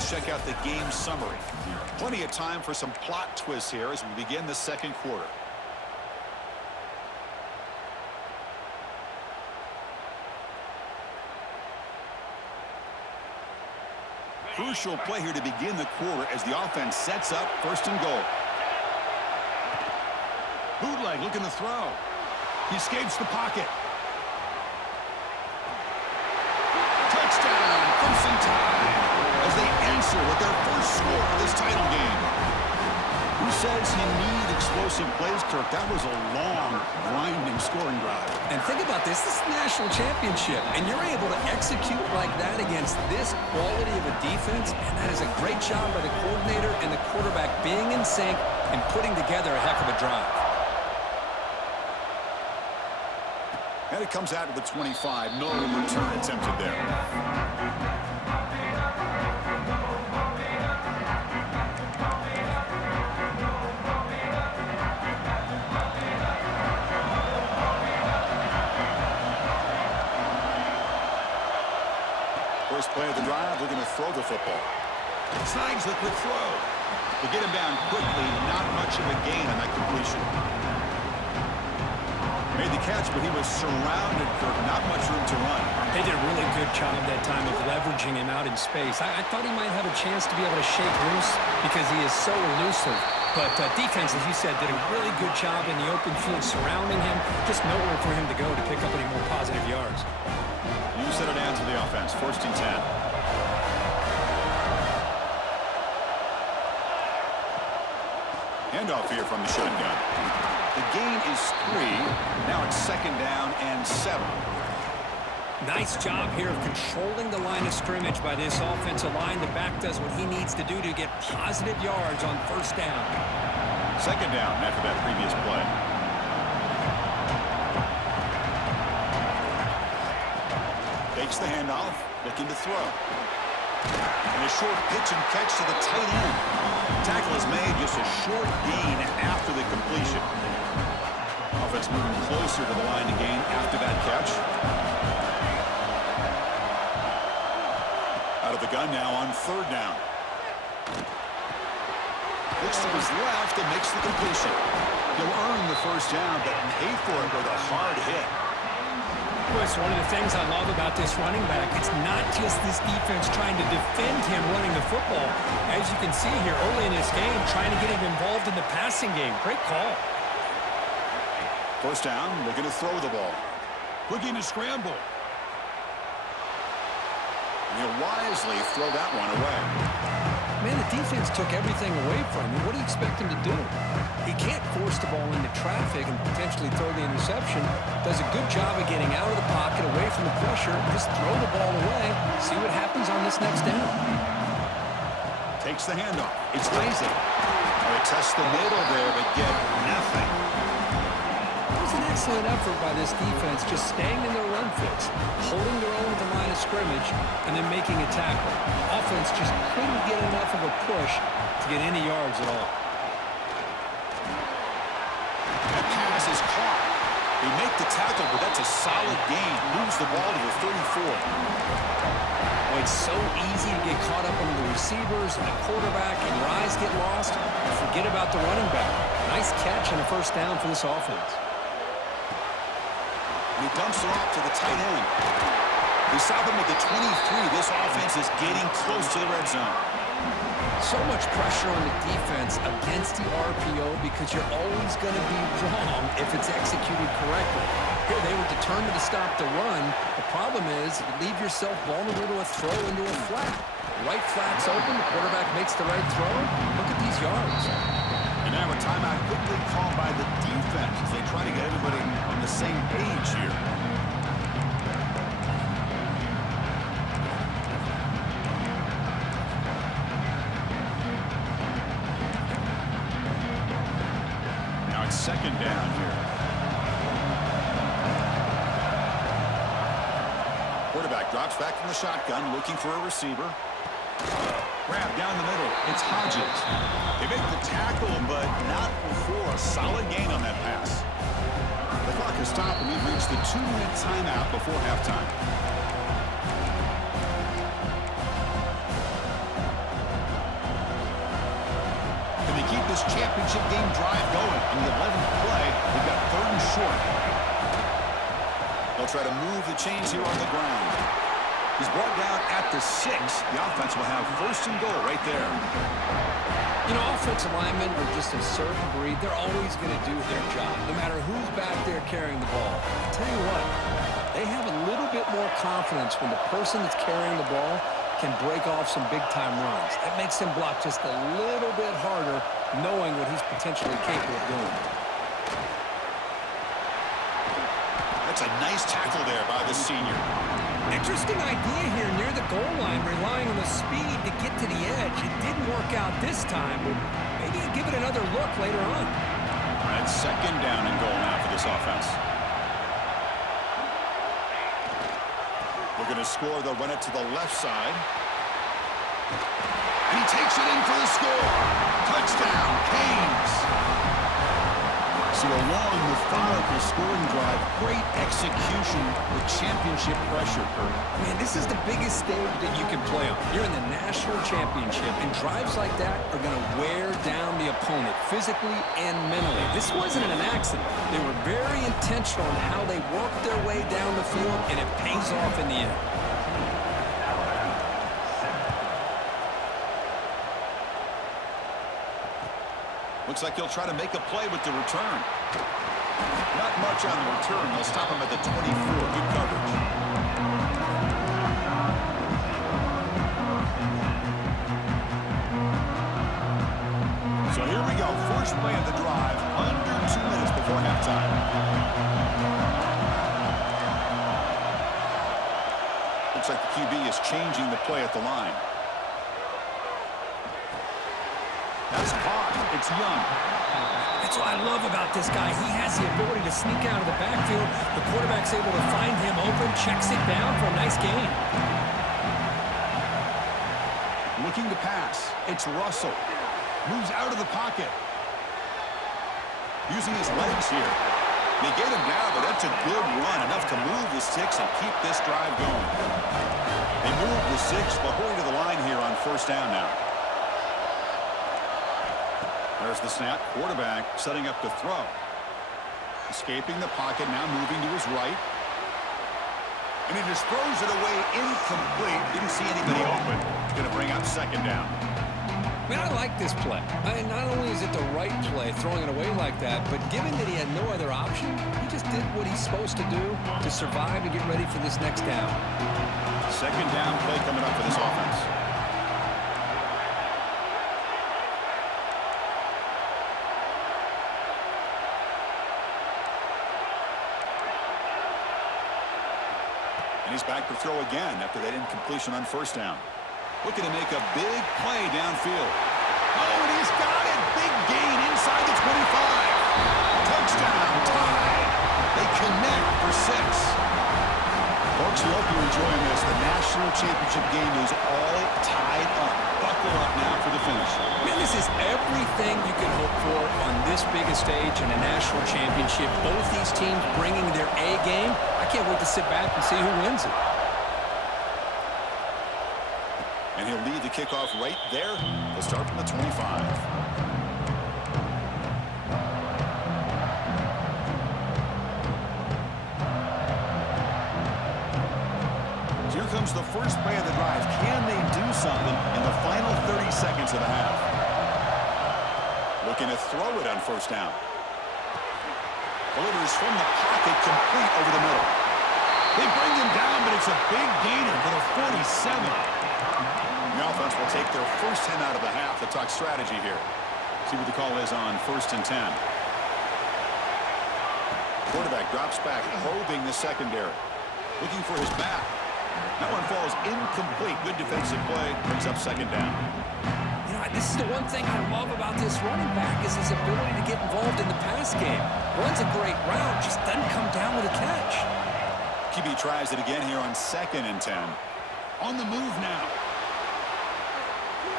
let's check out the game summary. Plenty of time for some plot twists here as we begin the second quarter. Crucial play here to begin the quarter as the offense sets up first and goal. Bootleg looking to throw. He escapes the pocket. Touchdown, Crimson Tide, as they answer with their first score of this title game. Who says you need explosive plays, Kirk? That was a long, grinding scoring drive. And think about this. This is the national championship, and you're able to execute like that against this quality of a defense, and that is a great job by the coordinator and the quarterback being in sync and putting together a heck of a drive. And it comes out to the 25. No return attempted there. First play of the drive, looking to throw the football. Snags the quick throw. To get him down quickly, not much of a gain on that completion. Made the catch, but he was surrounded, Kirk. Not much room to run. They did a really good job that time of leveraging him out in space. I thought he might have a chance to be able to shake loose because he is so elusive. But defense, as you said, did a really good job in the open field surrounding him. Just nowhere for him to go to pick up any more positive yards. You set it down to the offense. First and 10. Handoff here from the shotgun. The gain is 3. Now it's second down and 7. Nice job here of controlling the line of scrimmage by this offensive line. The back does what he needs to do to get positive yards on first down. Second down after that previous play. Takes the handoff, looking to throw. And a short pitch and catch to the tight end. Tackle is made, just a short gain after the completion. Offense moving closer to the line to gain after that catch. Out of the gun now on third down. Looks to his left and makes the completion. He'll earn the first down, but pay for it with a hard hit. Well, it's one of the things I love about this running back. It's not just this defense trying to defend him running the football. As you can see here early in this game, trying to get him involved in the passing game. Great call. First down, looking to throw the ball. Looking to scramble. He'll wisely throw that one away. Man, the defense took everything away from him. What do you expect him to do? He can't force the ball into traffic and potentially throw the interception. Does a good job of getting out of the pocket, away from the pressure. Just throw the ball away. See what happens on this next down. Takes the handoff. It's Isaac. They test the middle there, but get nothing. It was an excellent effort by this defense, just staying in their run fits, holding their own at the line of scrimmage, and then making a tackle. Offense just couldn't get enough of a push to get any yards at all. That pass is caught. They make the tackle, but that's a solid gain. Moves the ball to the 34. Well, it's so easy to get caught up on the receivers and the quarterback, and your eyes get lost. You forget about the running back. Nice catch and a first down for this offense. He dumps it off to the tight end. We saw them with the 23. This offense is getting close to the red zone. So much pressure on the defense against the RPO because you're always going to be wrong if it's executed correctly. Here, they were determined to stop the run. The problem is you leave yourself vulnerable to a throw into a flat. Right flat's open. The quarterback makes the right throw. Look at these yards. And now a timeout quickly called by the defense as they try to get everybody on the same page here. Now it's second down here. Quarterback drops back from the shotgun, looking for a receiver. Grab down the middle. It's Hodges. They make the tackle, but not before a solid gain on that pass. The clock has stopped, and we've reached the 2-minute timeout before halftime. this championship game drive going. On the 11th play, they've got 3rd and short. They'll try to move the chains here on the ground. He's brought down at the 6. The offense will have 1st and goal right there. You know, offensive linemen are just a certain breed. They're always going to do their job, no matter who's back there carrying the ball. I'll tell you what, they have a little bit more confidence when the person that's carrying the ball can break off some big-time runs. That makes him block just a little bit harder, knowing what he's potentially capable of doing. That's a nice tackle there by the senior. Interesting idea here near the goal line, relying on the speed to get to the edge. It didn't work out this time, but maybe give it another look later on. All right, 2nd down and goal now for this offense. We're going to score. They'll run it to the left side. And he takes it in for the score. Touchdown, Canes. So a long, methodical scoring drive. Great execution with championship pressure, Kurt. Man, this is the biggest stage that you can play on. You're in the national championship, and drives like that are going to wear down the opponent physically and mentally. This wasn't an accident. They were very intentional on how they worked their way down the field, and it pays off in the end. Looks like he'll try to make a play with the return. Not much on the return. They'll stop him at the 24. Good coverage. So here we go. First play of the drive. Under 2 minutes before halftime. Looks like the QB is changing the play at the line. That's caught. It's Young. That's what I love about this guy. He has the ability to sneak out of the backfield. The quarterback's able to find him open, checks it down for a nice gain. Looking to pass. It's Russell. Moves out of the pocket. Using his legs here. They get him down, but that's a good run. Enough to move the 6 and keep this drive going. They move the 6, but hurry to the line here on 1st down now. There's the snap. Quarterback setting up to throw. Escaping the pocket, now moving to his right. And he just throws it away incomplete. Didn't see anybody open. Going to bring up 2nd down. Man, I like this play. Not only is it the right play, throwing it away like that, but given that he had no other option, he just did what he's supposed to do to survive and get ready for this next down. 2nd down play coming up for this offense. And he's back to throw again after that incompletion on 1st down. Looking to make a big play downfield. Oh, and he's got it. Big gain inside the 25. Touchdown, tie. They connect for 6. Folks, we hope you're enjoying this. The national championship game is all tied up. Buckle up now for the finish. Man, this is everything you can hope for on this biggest stage in a national championship. Both these teams bringing their A game. I can't wait to sit back and see who wins it. And he'll lead the kickoff right there. They'll start from the 25. Here comes the first play of the drive. Can they do something in the final 30 seconds of the half? Looking to throw it on 1st down. Delivers from the pocket, complete over the middle. They bring him down, but it's a big gainer for the 47. The offense will take their first 10 out of the half to talk strategy here. See what the call is on 1st and 10. Quarterback drops back, probing the secondary. Looking for his back. That one falls incomplete. Good defensive play. Brings up 2nd down. You know, this is the one thing I love about this running back is his ability to get involved in the pass game. Runs a great route, just doesn't come down with a catch. QB tries it again here on 2nd and 10. On the move now.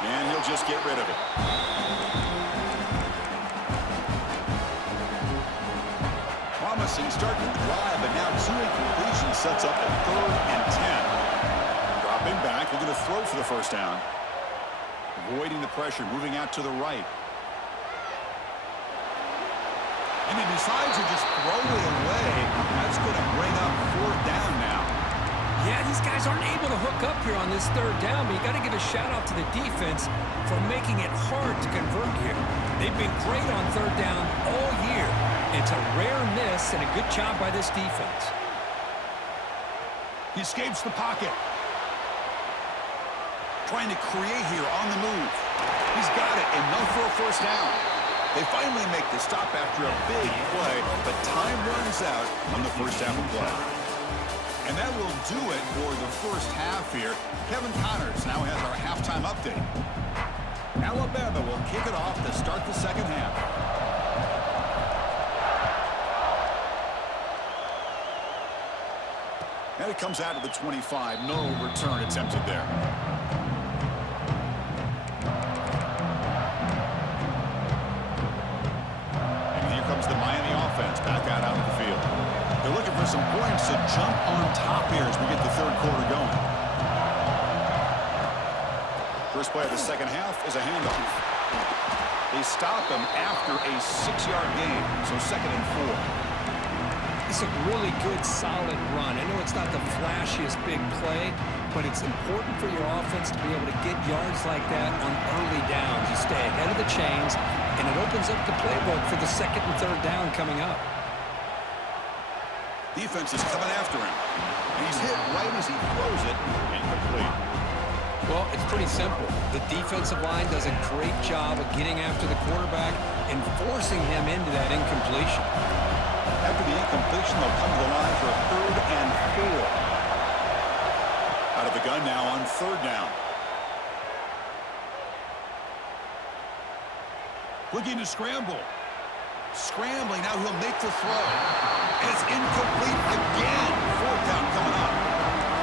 And he'll just get rid of it. Promising start to drive, but now 2 incompletions sets up a 3rd and 10. Dropping back, we're going to throw for the 1st down. Avoiding the pressure, moving out to the right. And he decides to just throw it away. That's going to bring up fourth down now. Yeah, these guys aren't able to hook up here on this third down, but you got to give a shout-out to the defense for making it hard to convert here. They've been great on third down all year. It's a rare miss and a good job by this defense. He escapes the pocket. Trying to create here on the move. He's got it, enough for a first down. They finally make the stop after a big play, but time runs out on the first half of play. And that will do it for the first half here. Kevin Connors now has our halftime update. Alabama will kick it off to start the second half. And it comes out of the 25. No return attempted there. And here comes the Miami offense back out onto the field. They're looking for some points to jump on top here as we get the third quarter going. First play of the second half is a handoff. They stop him after a 6-yard gain, so 2nd and 4. It's a really good, solid run. I know it's not the flashiest big play, but it's important for your offense to be able to get yards like that on early downs. You stay ahead of the chains, and it opens up the playbook for the 2nd and 3rd down coming up. Defense is coming after him. And he's hit right as he throws it. Incomplete. Well, it's pretty simple. The defensive line does a great job of getting after the quarterback and forcing him into that incompletion. After the incompletion, they'll come to the line for a 3rd and 4. Out of the gun now on 3rd down. Looking to scramble. Scrambling, now he'll make the throw. And it's incomplete again. 4th down coming up.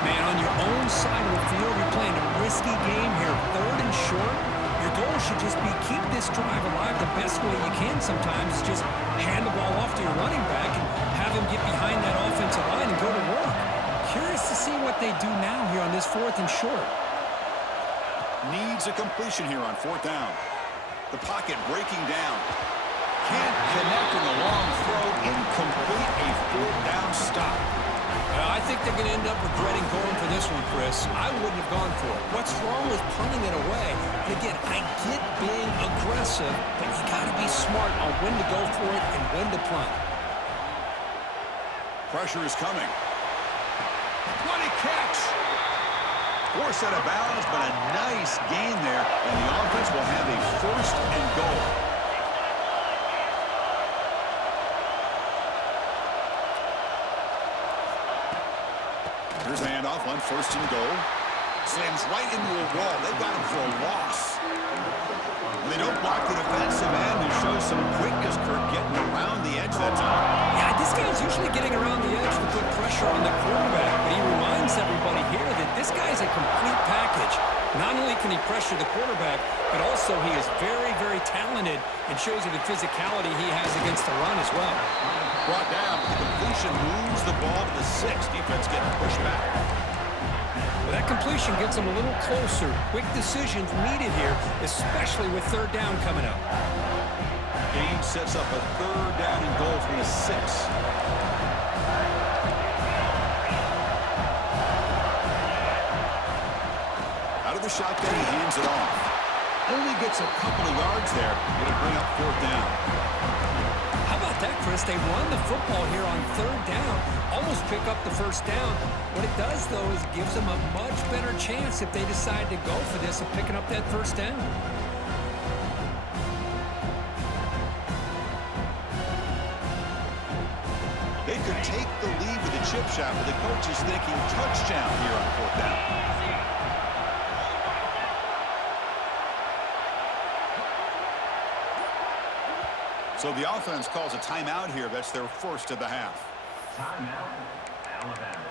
Man, on your own side of the field, you're playing a risky game here. 3rd and short. Your goal should just be keep this drive alive the best way you can sometimes. Is just hand the ball off to your running back and have him get behind that offensive line and go to work. Curious to see what they do now here on this 4th and short. Needs a completion here on 4th down. The pocket breaking down. Can't connect in the long throw. Incomplete. A 4th down stop. I think they're going to end up regretting going for this one, Chris. I wouldn't have gone for it. What's wrong with punting it away? And again, I get being aggressive, but you got to be smart on when to go for it and when to punt. Pressure is coming. What a catch! Forced out of bounds, but a nice gain there, and the offense will have a 1st and goal. Here's the handoff on 1st and goal. Slams right into a wall. They've got him for a loss. They don't block the defensive end and show some quickness, Kirk, getting around the edge that time. Yeah, this guy's usually getting around the edge to put pressure on the quarterback, but he reminds everybody here that this guy's a complete package. Not only can he pressure the quarterback, but also he is very, very talented and shows you the physicality he has against the run as well. Brought down, the completion moves the ball to the 6. Defense getting pushed back. Well, that completion gets them a little closer. Quick decisions needed here, especially with 3rd down coming up. Game sets up a 3rd down and goal from the 6. Out of the shotgun, he hands it off. Only gets a couple of yards there. It'll bring up 4th down. How about that, Chris? They run the football here on 3rd down, almost pick up the 1st down. What it does, though, is gives them a much better chance if they decide to go for this of picking up that 1st down. They could take the lead with a chip shot, but the coach is thinking touchdown here on 4th down. So the offense calls a timeout here. That's their 1st of the half. Timeout, Alabama.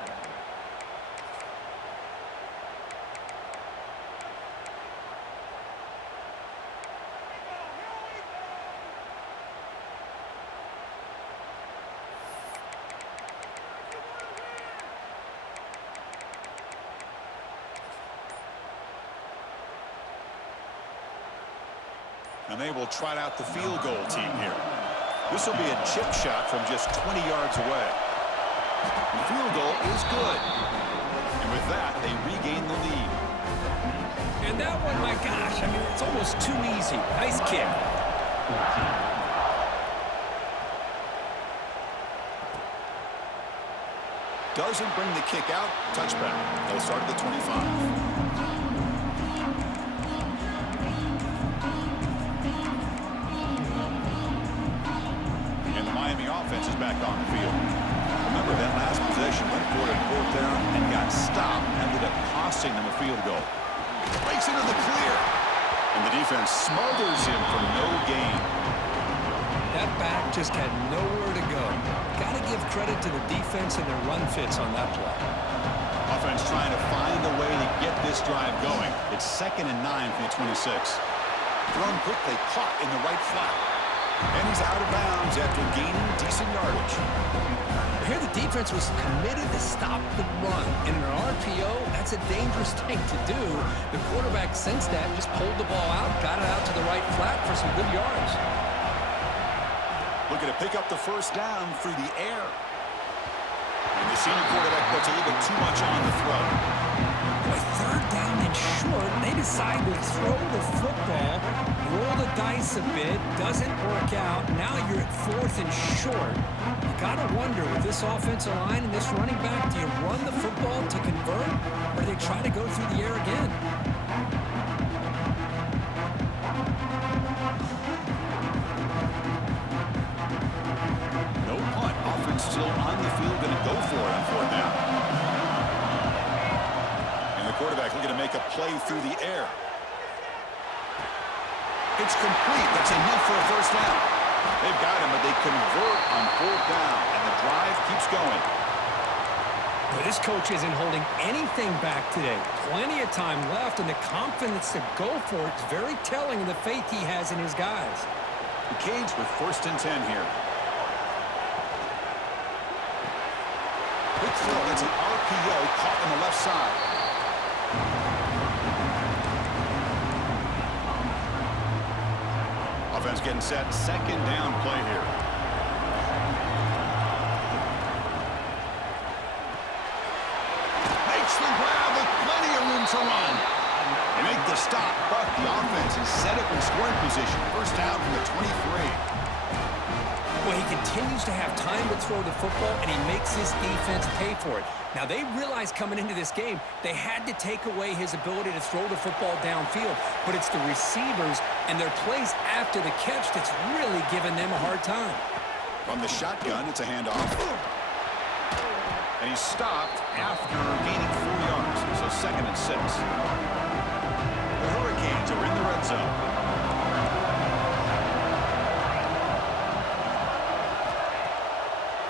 And they will trot out the field goal team here. This will be a chip shot from just 20 yards away. The field goal is good. And with that, they regain the lead. And that one, my gosh, I mean, it's almost too easy. Nice kick. Doesn't bring the kick out. Touchback. They'll start at the 25. Miami offense is back on the field. Remember that last possession went for it on 4th down and got stopped, ended up costing them a field goal. Breaks into the clear, and the defense smothers him for no gain. That back just had nowhere to go. Got to give credit to the defense and their run fits on that play. Offense trying to find a way to get this drive going. It's 2nd and 9 from the 26. Thrown quickly, caught in the right flat. And he's out of bounds after gaining decent yardage. Here the defense was committed to stop the run. In an RPO, that's a dangerous thing to do. The quarterback sensed that, just pulled the ball out, got it out to the right flat for some good yards. Looking to pick up the 1st down through the air. And the senior quarterback puts a little bit too much on the throw. With 3rd down and short, they decide to throw the football, roll the dice a bit, doesn't work out. Now you're at 4th and short. You got to wonder, with this offensive line and this running back, do you run the football to convert, or do they try to go through the air again? No punt. Offense still on the field, going to go for it on 4th down. Quarterback looking to make a play through the air. It's complete. That's enough for a 1st down. They've got him, but they convert on 4th down, and the drive keeps going. Well, this coach isn't holding anything back today. Plenty of time left, and the confidence to go for it is very telling of the faith he has in his guys. The Canes with 1st and 10 here. Quick throw. That's an RPO caught on the left side. Offense getting set. 2nd down play here. Makes the grab with plenty of room to run. They make the stop, but the offense is set up in scoring position. 1st down from the 23. Well, he continues to have time to throw the football, and he makes his defense pay for it. Now, they realized coming into this game they had to take away his ability to throw the football downfield, but it's the receivers and their plays after the catch that's really giving them a hard time. From the shotgun, it's a handoff. And he's stopped after gaining 4 yards, so 2nd and 6. The Hurricanes are in the red zone.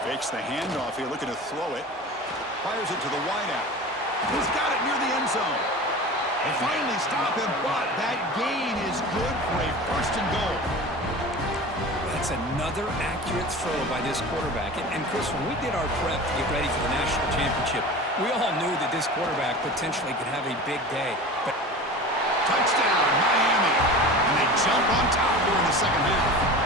Fakes the handoff here, looking to throw it. Fires it to the wideout. He's got it near the end zone. They finally stop him, but that gain is good for a 1st and goal. That's another accurate throw by this quarterback. And Chris, when we did our prep to get ready for the national championship, we all knew that this quarterback potentially could have a big day. But touchdown, Miami. And they jump on top here in the 2nd half.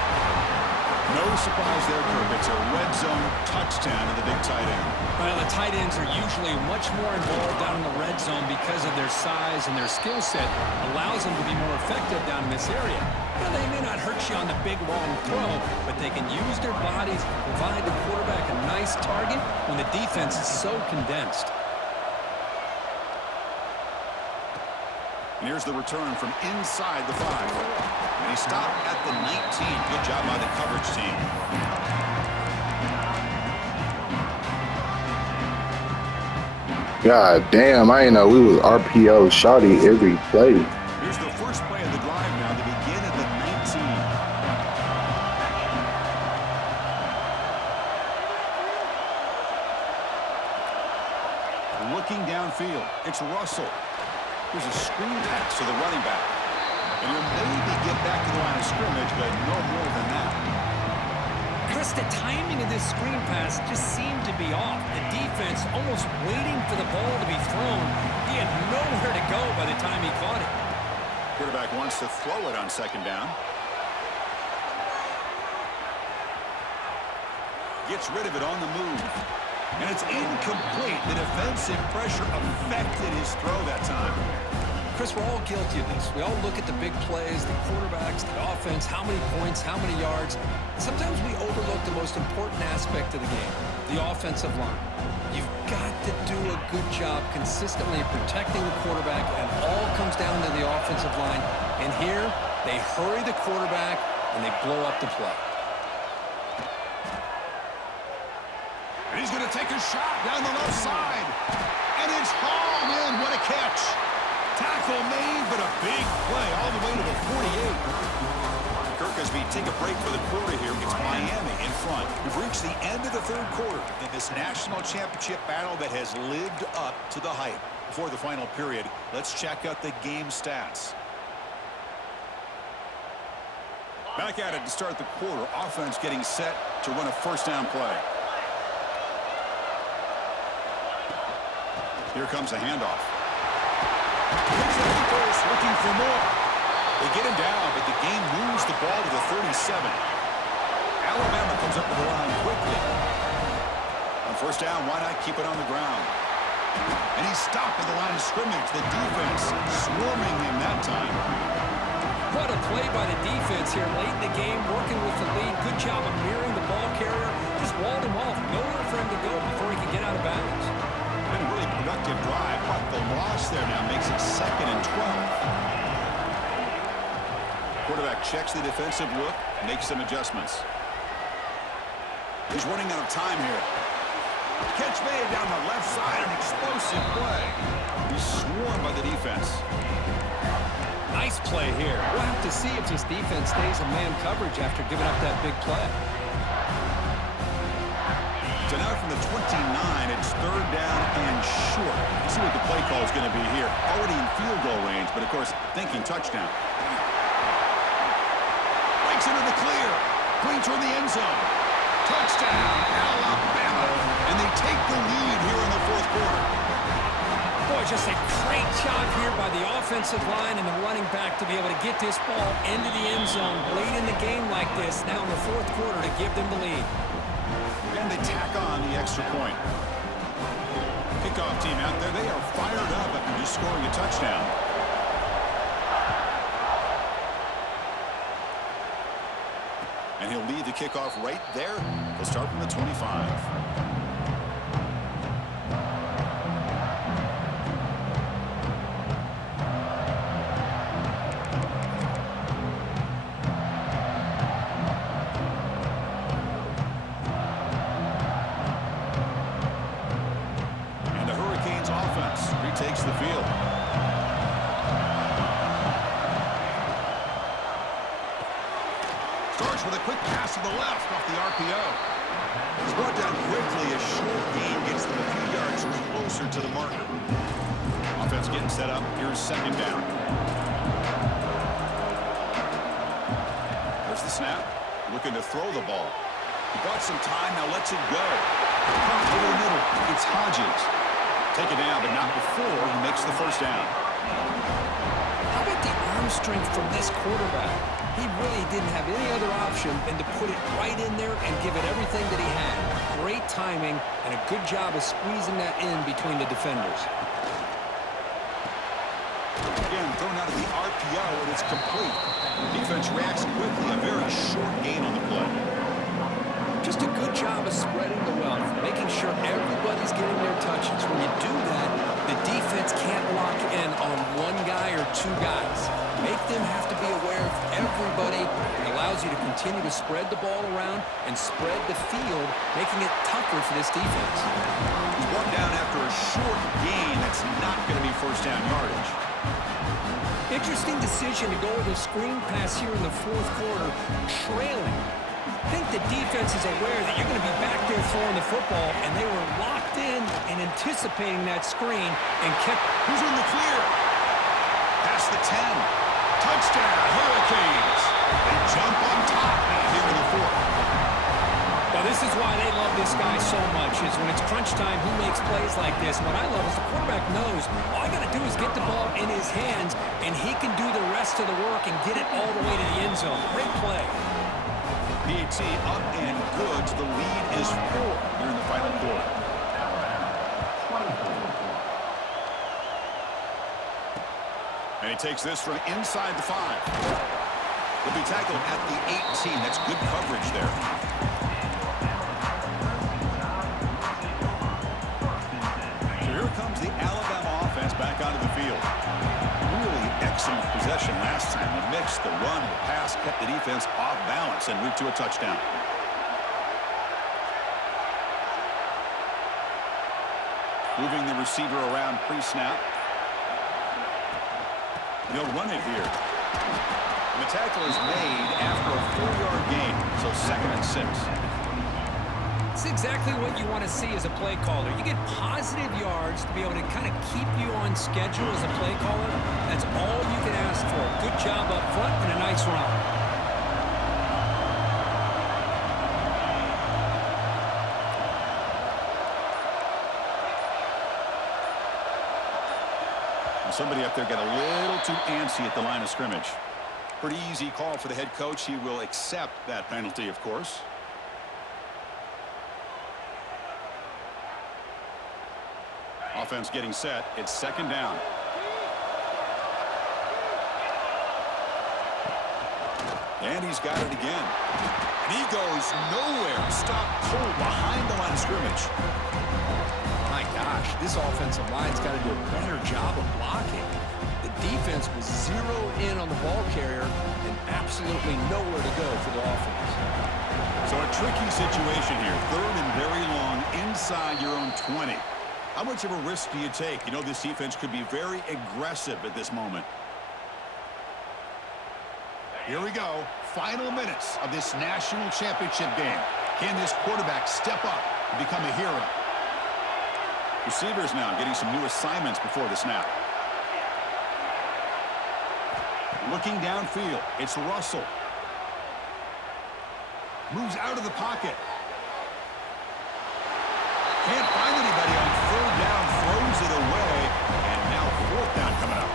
No surprise there, Kirk. It's a red zone touchdown to the big tight end. Well, the tight ends are usually much more involved down in the red zone because of their size and their skill set allows them to be more effective down in this area. Now, they may not hurt you on the big, long throw, but they can use their bodies to provide the quarterback a nice target when the defense is so condensed. And here's the return from inside the 5. And he stopped at the 19. Good job by the coverage team. God damn, I didn't know we was RPO shawty every play. Here's the first play of the drive now to begin at the 19. Looking downfield, it's Russell. Here's a screen pass to the running back. And he'll maybe get back to the line of scrimmage, but no more than that. Chris, the timing of this screen pass just seemed to be off. The defense almost waiting for the ball to be thrown. He had nowhere to go by the time he caught it. Quarterback wants to throw it on 2nd down. Gets rid of it on the move. And it's incomplete. The defensive pressure affected his throw that time. Chris, we're all guilty of this. We all look at the big plays, the quarterbacks, the offense, how many points, how many yards. Sometimes we overlook the most important aspect of the game, the offensive line. You've got to do a good job consistently protecting the quarterback, and it all comes down to the offensive line. And here, they hurry the quarterback, and they blow up the play. And he's going to take a shot down the left side. And it's hauled in. What a catch. Tackle made, but a big play all the way to the 48. Kirk, as we take a break for the quarter here, it's Miami in front. We've reached the end of the third quarter in this national championship battle that has lived up to the hype. Before the final period, let's check out the game stats. Back at it to start the quarter. Offense getting set to run a first down play. Here comes a handoff. He's at the first, looking for more. They get him down, but the game moves the ball to the 37. Alabama comes up with the line quickly. On first down, why not keep it on the ground? And he's stopped at the line of scrimmage. The defense swarming him that time. What a play by the defense here late in the game, working with the lead. Good job of mirroring the ball carrier. Just walled him off. Nowhere for him to go before he could get out of bounds. Been a really productive drive, but the loss there now makes it 2nd and 12. Quarterback checks the defensive look, makes some adjustments. He's running out of time here. Catch made down the left side, an explosive play. He's swarmed by the defense. Nice play here. We'll have to see if this defense stays in man coverage after giving up that big play. So now from the 29, it's 3rd down and short. Let's see what the play call is going to be here. Already in field goal range, but of course, thinking touchdown. Breaks into the clear. Clean toward the end zone. Touchdown, Alabama. And they take the lead here in the 4th quarter. Boy, just a great job here by the offensive line and the running back to be able to get this ball into the end zone late in the game like this, now in the 4th quarter, to give them the lead. And they tack on the extra point. Kickoff team out there, they are fired up after just scoring a touchdown. And he'll lead the kickoff right there. They'll start from the 25. Takes the field. Starts with a quick pass to the left off the RPO. It's brought down quickly. A short gain gets them a few yards closer to the marker. Offense getting set up. Here's 2nd down. There's the snap. Looking to throw the ball. He bought some time. Now lets it go. Over the middle. It's Hodges. Take it down, but not before he makes the first down. How about the arm strength from this quarterback? He really didn't have any other option than to put it right in there and give it everything that he had. Great timing and a good job of squeezing that in between the defenders. Again, thrown out of the RPO, and it's complete. Defense reacts quickly. A very short gain on the play. Just a good job of spreading the wealth, making sure everybody's getting their touches. When you do that, the defense can't lock in on one guy or two guys. Make them have to be aware of everybody. It allows you to continue to spread the ball around and spread the field, making it tougher for this defense. He's brought down after a short gain. That's not going to be first down yardage. Interesting decision to go with a screen pass here in the 4th quarter, trailing. I think the defense is aware that you're going to be back there throwing the football, and they were locked in and anticipating that screen and kept... Who's in the clear? Past the 10. Touchdown, Hurricanes. They jump on top now here in the 4th. Well, this is why they love this guy so much, is when it's crunch time, he makes plays like this. What I love is the quarterback knows all I got to do is get the ball in his hands, and he can do the rest of the work and get it all the way to the end zone. Great play. PAT up and good. The lead is 4 here in the final quarter. And he takes this from inside the 5. He'll be tackled at the 18. That's good coverage there. So here comes the Alabama offense back onto the field. Really excellent possession last time. The mix, the run, the pass kept the defense off balance and route to a touchdown. Moving the receiver around pre-snap. They'll run it here. And the tackle is made after a 4-yard gain, so 2nd and 6. It's exactly what you want to see as a play caller. You get positive yards to be able to kind of keep you on schedule as a play caller. That's all you can ask for. Good job up front and a nice run. Somebody up there got a little too antsy at the line of scrimmage. Pretty easy call for the head coach. He will accept that penalty, of course. Offense getting set. It's 2nd down. And he's got it again. And he goes nowhere. Stopped cold behind the line of scrimmage. My gosh, this offensive line's got to do a better job of blocking. The defense was zeroed in on the ball carrier and absolutely nowhere to go for the offense. So a tricky situation here. 3rd and very long inside your own 20. How much of a risk do you take? You know this defense could be very aggressive at this moment. Here we go. Final minutes of this national championship game. Can this quarterback step up and become a hero? Receivers now getting some new assignments before the snap. Looking downfield, it's Russell. Moves out of the pocket. Can't find anybody on 3rd down, throws it away, and now 4th down coming up.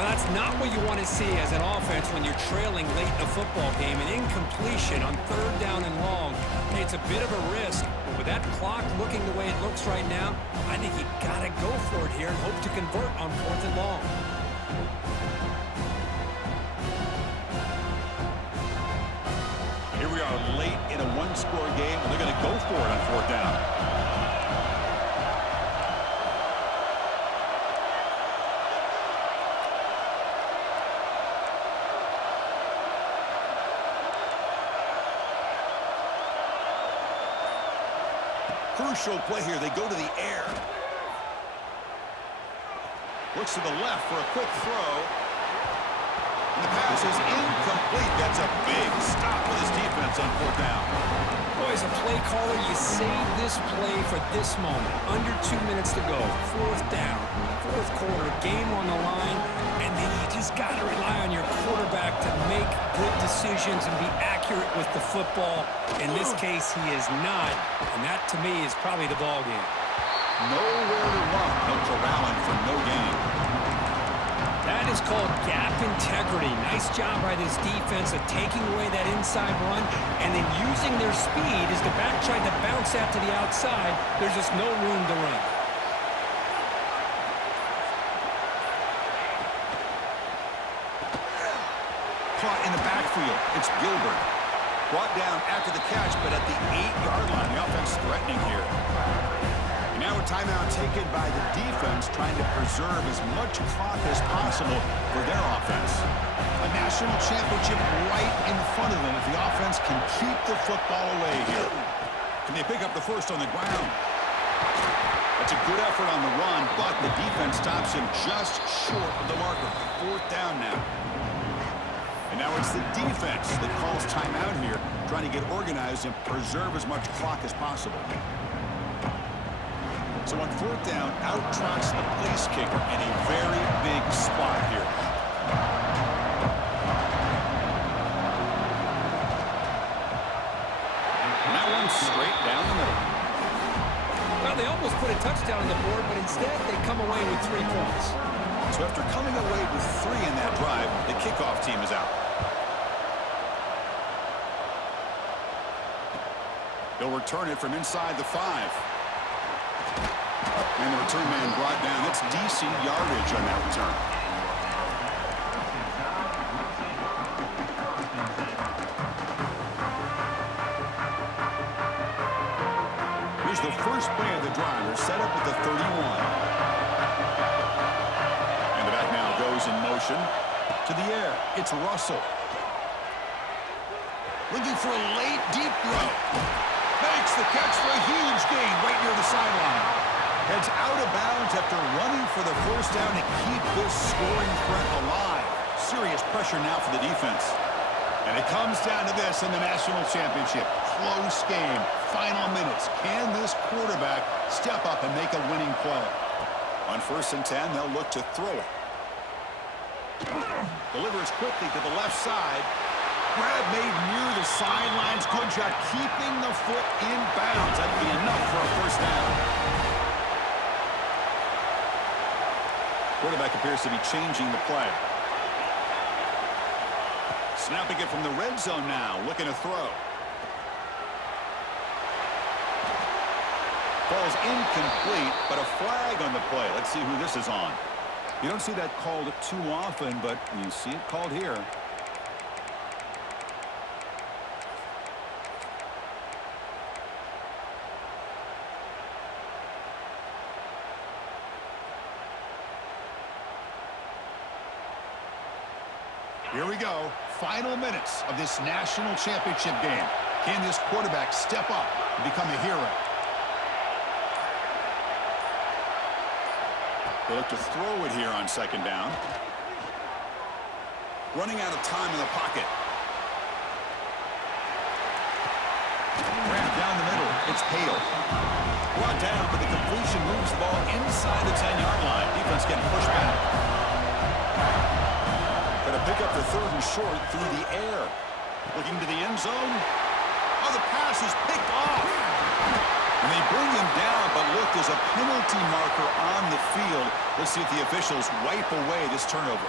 Well, that's not what you want to see as an offense when you're trailing late in a football game. An incompletion on 3rd down and long. Hey, it's a bit of a risk. With that clock looking the way it looks right now, I think you got to go for it here and hope to convert on 4th and long. Here we are late in a 1-score game, and they're going to go for it on 4th down. Crucial play here. They go to the air. Looks to the left for a quick throw. And the pass is incomplete. That's a big stop with his defense on 4th down. Boy, as a play caller, you save this play for this moment. Under 2 minutes to go. 4th down. 4th quarter. Game on the line. And then you just got to rely on your quarterback to make good decisions and be accurate with the football. In this case, he is not. And that, to me, is probably the ball game. Nowhere to run. No corralling for no gain. That is called gap integrity. Nice job by this defense of taking away that inside run and then using their speed as the back tried to bounce that to the outside. There's just no room to run. Caught in the backfield. It's Gilbert. Brought down after the catch, but at the 8-yard line. The offense threatening here. And now a timeout taken by the defense, trying to preserve as much clock as possible for their offense. A national championship right in front of them if the offense can keep the football away here. Can they pick up the first on the ground? That's a good effort on the run, but the defense stops him just short of the marker. 4th down now. And now it's the defense that calls timeout here, trying to get organized and preserve as much clock as possible. So on 4th down, out trots the place kicker in a very big spot here. And that one's straight down the middle. Well, they almost put a touchdown on the board, but instead they come away with 3 points. So after coming away with 3 in that drive, the kickoff team is out. They'll return it from inside the 5. And the return man brought down. That's decent yardage on that return. Here's the first play of the drive. They're set up at the 31. And the back now goes in motion to the air. It's Russell. Looking for a late, deep throw. Makes the catch for a huge gain right near the sideline. Heads out of bounds after running for the first down to keep this scoring threat alive. Serious pressure now for the defense. And it comes down to this in the national championship. Close game. Final minutes. Can this quarterback step up and make a winning play? On 1st and 10, they'll look to throw it. Delivers quickly to the left side. Grab made near the sidelines. Good job keeping the foot in bounds. That'd be enough for a first down. Quarterback appears to be changing the play. Snapping it from the red zone now. Looking to throw. Ball's incomplete, but a flag on the play. Let's see who this is on. You don't see that called too often, but you see it called here. Here we go. Final minutes of this national championship game. Can this quarterback step up and become a hero? They look to throw it here on 2nd down. Running out of time in the pocket. Wrapped down the middle. It's Hale. Brought down, but the completion moves the ball inside the 10-yard line. Defense getting pushed back. Going to pick up the 3rd and short through the air. Looking to the end zone. Oh, the pass is picked off. And they bring him down, but look, there's a penalty marker on the field. Let's see if the officials wipe away this turnover.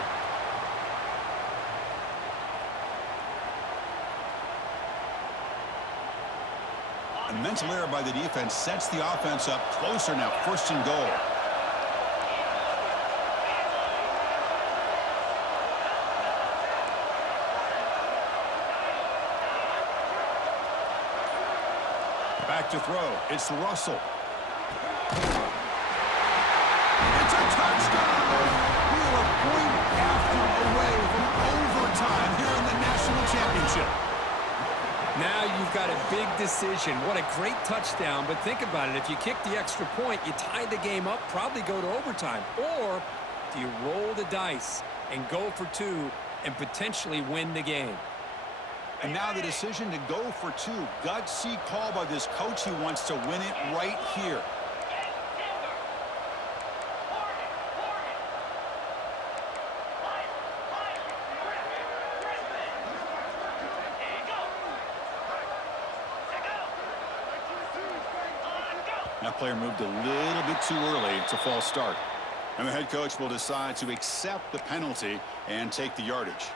A mental error by the defense sets the offense up closer now. 1st and goal. Back to throw. It's Russell. It's a touchdown! We are a point after away from overtime here in the national championship. Now you've got a big decision. What a great touchdown, but think about it. If you kick the extra point, you tie the game up, probably go to overtime. Or do you roll the dice and go for 2 and potentially win the game? And now the decision to go for 2. Gutsy call by this coach. He wants to win it right here. That player moved a little bit too early. It's a false start. And the head coach will decide to accept the penalty and take the yardage.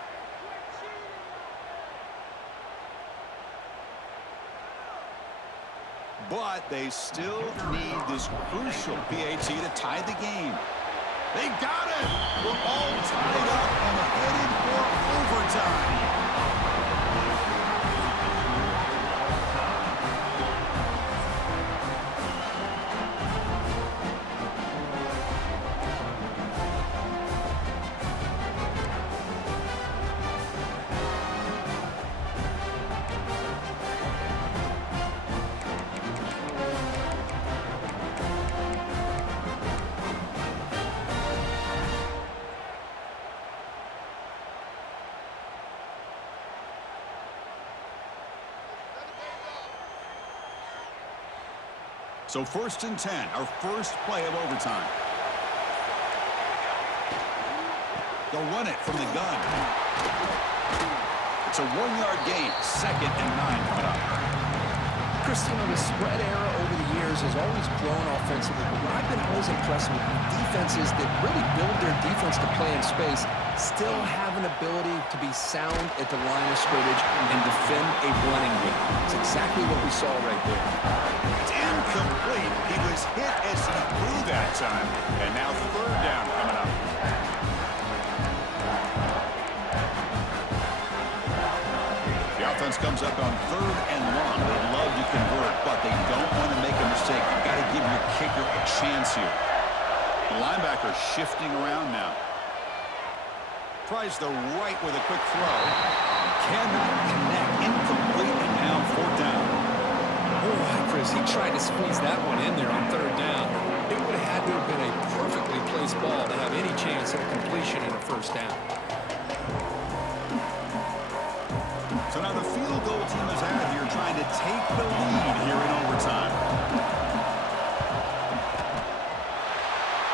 But they still need this crucial PAT to tie the game. They got it! We're all tied up and headed for overtime. So 1st and 10, our first play of overtime. They'll run it from the gun. It's a 1-yard gain. 2nd and 9 coming up. Chris, the spread era over the years has always grown offensively, but what I've been always impressed with defenses that really build their defense to play in space still have an ability to be sound at the line of scrimmage and defend a running game. It's exactly what we saw right there. It's incomplete. He was hit as he threw that time, and now third down coming up. The offense comes up on 3rd and long. They'd love to convert, but they don't want to make a mistake. You've got to give your kicker a chance here. The linebacker shifting around now. Tries the right with a quick throw. Cannot connect. Incomplete, and now 4th down. Oh, Chris, he tried to squeeze that one in there on 3rd down. It would have had to have been a perfectly placed ball to have any chance at a completion in a 1st down. So now the field goal team is out here trying to take the lead here in overtime.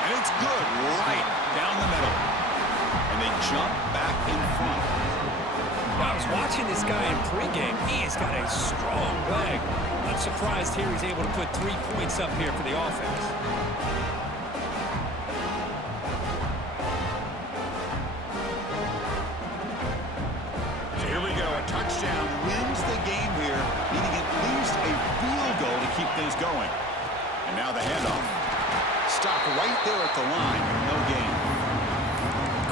And it's good right down the middle. And they jump back in front. I was watching this guy in pregame. He's got a strong leg. Not surprised here he's able to put 3 points up here for the offense. Touchdown wins the game here, needing at least a field goal to keep things going. And now the handoff. Stopped right there at the line. No gain.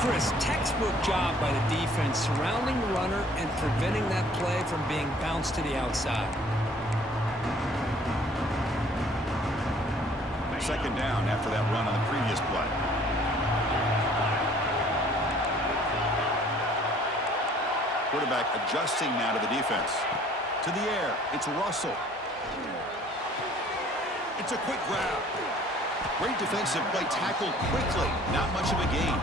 Chris, textbook job by the defense surrounding the runner and preventing that play from being bounced to the outside. 2nd down after that run on the previous play. Quarterback adjusting now to the defense. To the air. It's Russell. It's a quick grab. Great defensive play, tackled quickly. Not much of a gain.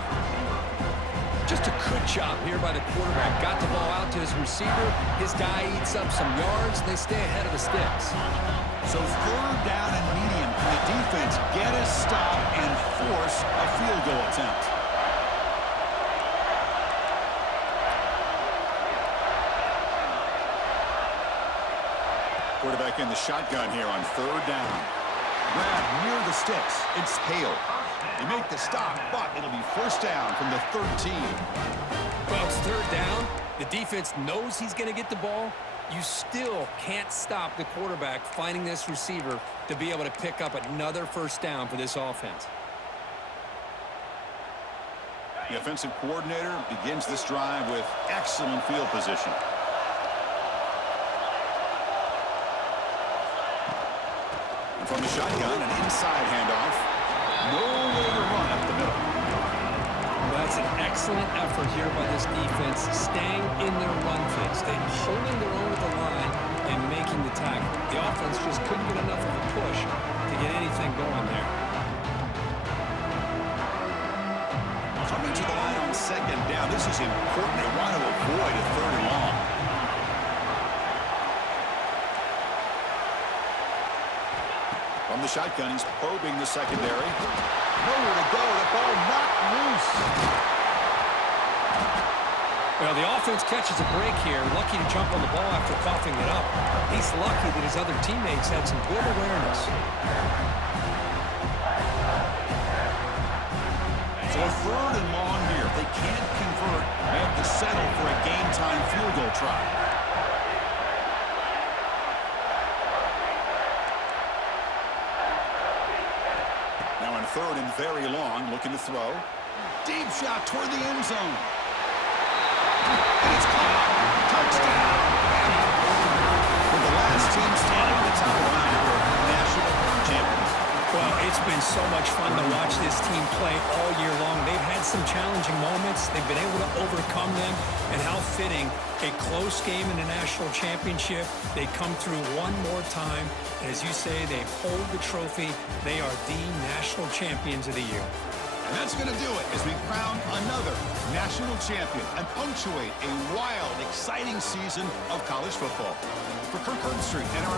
Just a good job here by the quarterback. Got the ball out to his receiver. His guy eats up some yards. They stay ahead of the sticks. So 3rd down and medium. Can the defense get a stop and force a field goal attempt? Quarterback in the shotgun here on 3rd down. Grab near the sticks. It's Hale. They make the stop, but it'll be 1st down from the 13. Well, it's 3rd down. The defense knows he's going to get the ball. You still can't stop the quarterback finding this receiver to be able to pick up another 1st down for this offense. The offensive coordinator begins this drive with excellent field position. From the shotgun, an inside handoff. No way to run up the middle. That's an excellent effort here by this defense, staying in their run fix. They're holding their own at the line and making the tackle. The offense just couldn't get enough of a push to get anything going there. Coming to the line on 2nd down. This is important. They want to avoid a 3rd and long. From the shotgun, he's probing the secondary. Nowhere to go. The ball knocked loose. Well, the offense catches a break here. Lucky to jump on the ball after coughing it up. He's lucky that his other teammates had some good awareness. So a 3rd and long here. If they can't convert, they have to settle for a game-time field goal try. Now on 3rd and very long, looking to throw. Deep shot toward the end zone. And it's caught. Touchdown. With the last team standing on the top line of their national champions. Well, it's been so much fun to watch this team play all year long. They've had some challenging moments. They've been able to overcome them. And how fitting, a close game in the national championship. They come through one more time. And as you say, they hold the trophy. They are the national champions of the year. And that's going to do it as we crown another national champion and punctuate a wild, exciting season of college football. For Kirk Herbstreit and our